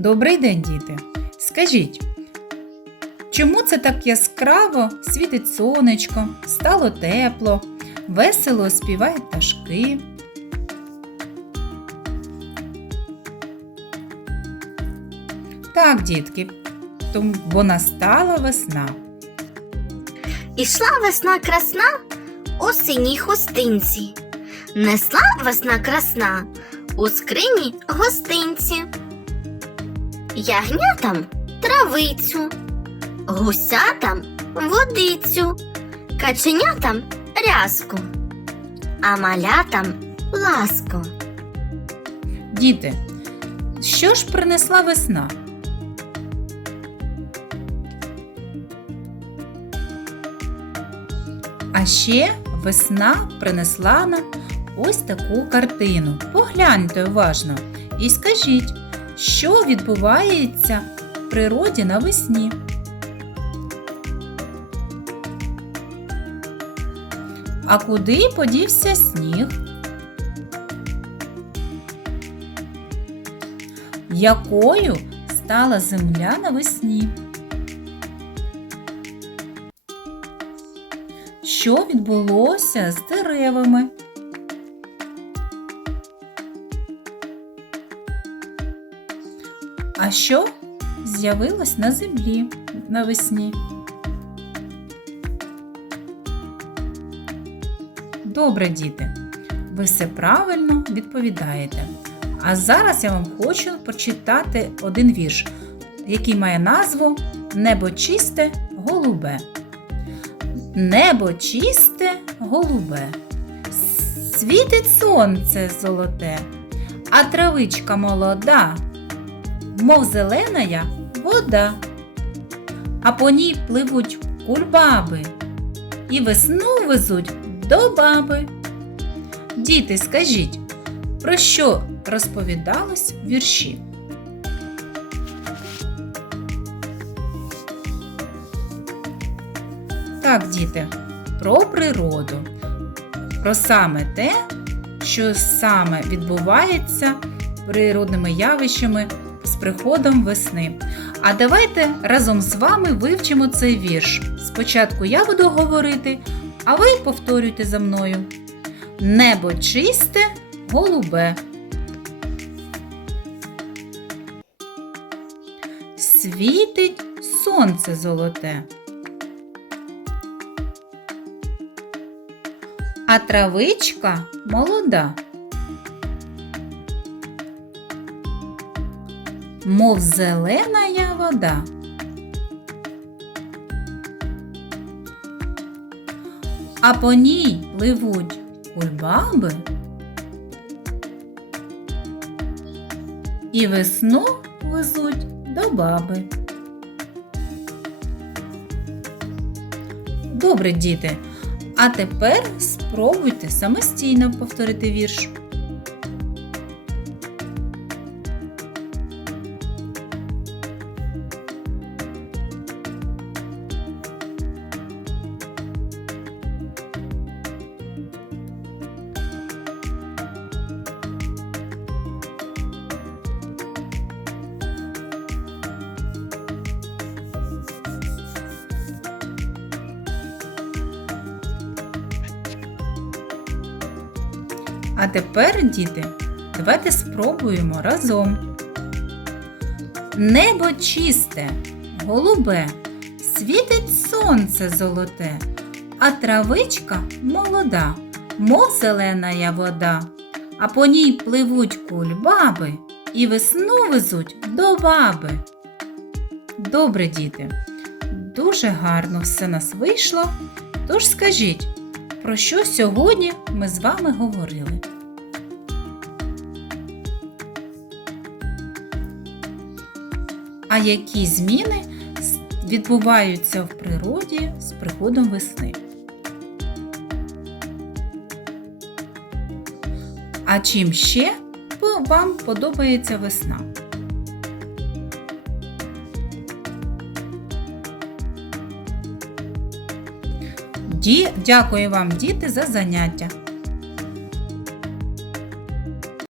Добрий день, діти! Скажіть, чому це так яскраво світить сонечко, стало тепло, весело співають пташки? Так, дітки, бо настала весна. Ішла весна красна у синій хустинці. Несла весна красна у скрині гостинці. Ягнятам травицю, гусятам водицю, каченятам рязку, а малятам ласку. Діти, що ж принесла весна? А ще весна принесла нам ось таку картину. Погляньте уважно і скажіть, що відбувається в природі навесні. А куди подівся сніг? Якою стала земля навесні? Що відбулося з деревами? А що з'явилось на землі навесні? Добре, діти, ви все правильно відповідаєте. А зараз я вам хочу прочитати один вірш, який має назву Небо чисте, голубе. Небо чисте, голубе, світить сонце золоте, а травичка молода, мов зеленая вода, а по ній пливуть кульбаби і весну везуть до баби. Діти, скажіть, про що розповідалось в вірші? Так, діти, про природу, про саме те, що саме відбувається природними явищами приходом весни. А давайте разом з вами вивчимо цей вірш. Спочатку я буду говорити, а ви повторюйте за мною. Небо чисте, голубе. Світить сонце золоте. А травичка молода. Мов зеленая вода. А по ній пливуть кульбаби і весну везуть до баби. Добре, діти. А тепер спробуйте самостійно повторити вірш. А тепер, діти, давайте спробуємо разом. Небо чисте, голубе, світить сонце золоте, а травичка молода, мов зелена вода, а по ній пливуть кульбаби і весну везуть до баби. Добре, діти, дуже гарно все нас вийшло. Тож скажіть, про що сьогодні ми з вами говорили? А які зміни відбуваються в природі з приходом весни? А чим ще вам подобається весна? Ді... Дякую вам, діти, за заняття.